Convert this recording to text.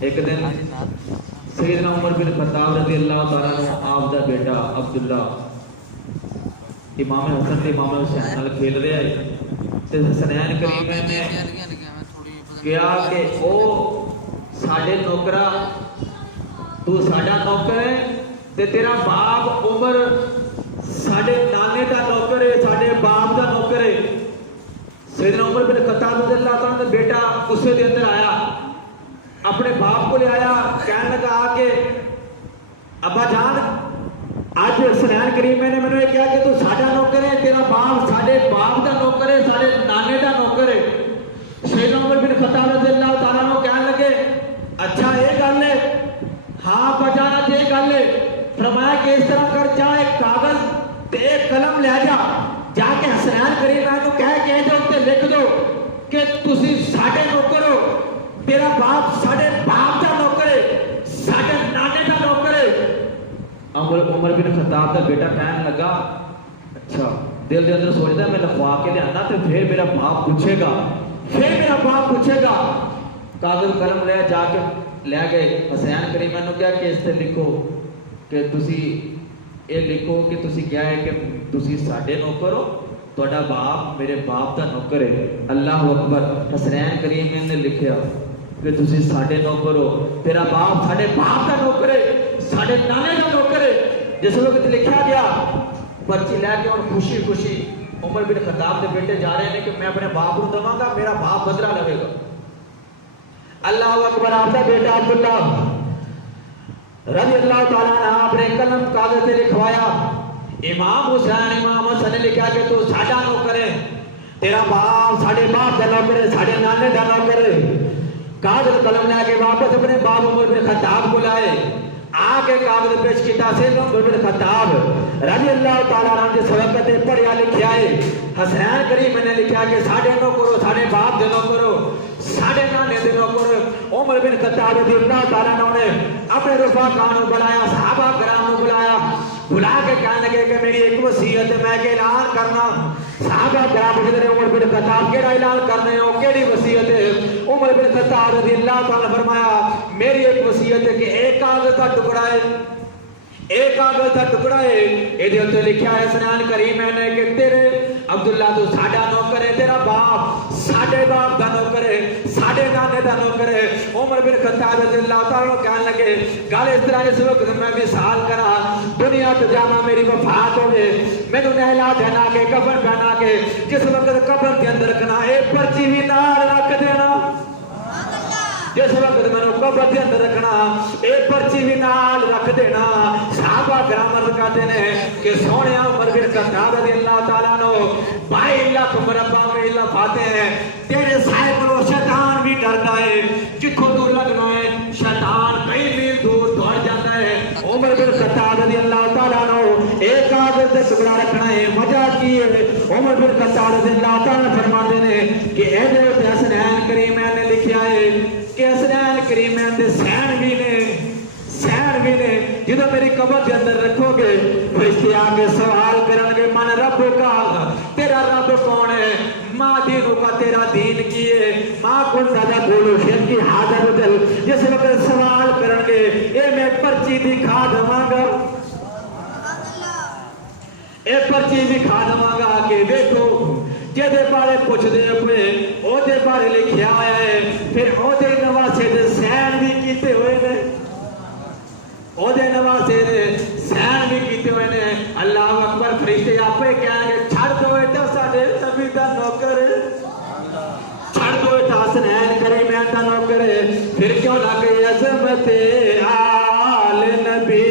ایک دن سیدنا عمر بن خطاب رضی اللہ تعالیٰ عنہ آپ دا بیٹا عبداللہ امام حسن تے امام حسین نال کھیل رہا ہے تے حسنین کریم نے کہا کہ او ساڈے نوکرا تو ساڈا نوکر ہے تے تیرا باپ عمر ساڈے نانے دا نوکر ہے ساڈے باپ دا نوکر ہے. سیدنا عمر بن خطاب رضی اللہ تعالیٰ عنہ بیٹا غصے دے اندر آیا, اپنے باپ کو لے آیا, کہنے لگا آ کے ابا جان آج حسنین کریم نے میں نے کہا کہ تو ساڈا نوکر ہے, تیرا باپ ساڈے باپ دا نوکر ہے, ساڈے نانے دا نوکر ہے. سیدنا عمر بن خطاب رضی اللہ تعالیٰ عنہ کہنے لگے اچھا یہ گل ہے, ہاں ابا جان اج یہ گل ہے. فرمایا کہ اس طرح کر جا ایک کاغذ تے ایک قلم لے جا کے حسنین کریم کو کہہ کے جو تے لکھ دو کہ تسی ساڈے نوکر ہو, تیرا باپ ساڈے باپ دا نوکر ہے, ساڈے نانے دا نوکر ہے. عمر بن خطاب دا بیٹا کہنے لگا اچھا, دل دے اندر سوچدا میں لکھوا کے لیانا تے پھر میرا باپ پوچھے گا, پھر میرا باپ پوچھے گا. کاغذ قلم لے جا کے لے گئے, حسین کریم نے کہا کہ اس تے لکھو کہ تسی اے لکھو کہ تسی کیا ہے کہ تسی ساڈے نوکر ہو, تہاڈا باپ میرے باپ دا نوکر ہے. اللہ اکبر. حسین کریم نے لکھیا کہ تسی ساڈے نوکر ہو, تیرا باپ ساڈے باپ دا نوکر ہے, ساڈے نانے دا نوکر ہے. جس وقت لکھا گیا پرچی لے کے اور خوشی خوشی عمر بن خطاب کے بیٹے جا رہے ہیں کہ میں اپنے باپ کو دوں گا, میرا باپ بدلہ لگے گا. اللہ اکبر. آپ کا بیٹا عبداللہ رضی اللہ تعالیٰ عنہ آپ نے قلم کاغذ سے لکھوایا, امام حسین امام حسن نے لکھا کہ تو ساڈا نوکر ہے, تیرا باپ ساڈے باپ دا نوکر ہے, ساڈے نانے دا نوکر ہے. کاغذ قلم لے کے واپس اپنے باپ عمر بن خطاب کو لائے, آ کے کاغذ پیش کیتا. سیدنا عمر بن خطاب رضی اللہ تعالیٰ عنہ جس وقت پڑھیا لکھیا ہے, حسین کریم نے لکھا کہ ساڈے نوکر ہو, ساڈے باپ دے نوکر ہو, ساڈے نانے دے نوکر. عمر بن خطاب رضی اللہ تعالیٰ عنہ نے اپنے رفقا کو بلایا, صحابہ کرام کو بلایا, بلا کے کہنے لگے کہ میری ایک وصیت ہے میں کہ اعلان کرنا. صحابہ کرام پوچھتے عمر بن خطاب کیڑا اعلان کرنے ہو, کیڑی وصیت ہے؟ عمر بن خطاب رضی اللہ تعالیٰ نے فرمایا میری ایک وصیت ہے کہ ایک کاغذ کا ٹکڑا ہے, ایک کاغذ کا ٹکڑا ہے, یہ اتنے لکھا ہے حسنین کریم نے کہ تیرے عبداللہ تو ساڈا نوکر ہے, تیرا باپ ساڈے باپ دا نوکر ہے, ساڈے نانے دا نوکر ہے. عمر بن خطاب رضی اللہ تعالیٰ کہنے لگے گل اس طرح اس وقت میں مثال کرا, دنیا تو جانا میری وفات ہوئے, مینوں نہلا دہنا کے کفن پہنا کے جس وقت قبر کے اندر رکھنا, اے پرچی بھی نال رکھ دینا. جس وقت میں قبر کے اندر رکھنا اے پرچی بھی نال رکھ دینا. صحابہ کرام عرض کرتے ہیں کہ سونے عمر بن خطاب رضی اللہ تعالیٰ عنہ 22 لاکھ مربع میل لفاتے ہیں, تیرے سائے کو شیطان بھی ڈرتا ہے, جتھوں دور لگنا ہے شیطان کئی میل دور دوڑ جاتا ہے. عمر بن خطاب رضی اللہ تعالیٰ عنہ ایک کاغذ سے ٹکڑا رکھنا ہے, وجہ کی ہے؟ عمر بن خطاب رضی اللہ تعالیٰ فرماتے ہیں کہ اے جو حسنین کریم نے لکھا ہے کہ حسنین کریم دے سین بھی نے, سین بھی نے, جدو میری قبر کے اندر رکھو گے فرشتے آگے سوال کرن گے من رب کا, تیرا رب کون ہے, ماں دینوں کا تیرا دین کی ہے, ماں کون زیادہ بولو شیر کی حاضر دل. جس وقت سوال کرن گے اے میں پرچی دکھا دواں گا, اے پرچی دکھا دواں گا کہ دیکھو جدے بارے پوچھ دے ہوئے او دے بارے لکھیا ہوا ہے, پھر او دے نواسے دے سین بھی کیتے ہوئے نے, او دے نواسے دے سین بھی کیتے ہوئے نے. اللہ اکبر. فرشتے آپ کہیں گے چھڑ دو ایٹا ساڑے نبی دا نوکر ہے, چھڑ دو ایٹا حسنین کریم دا نوکر ہے. پھر کیوں لگے عظمت آل نبی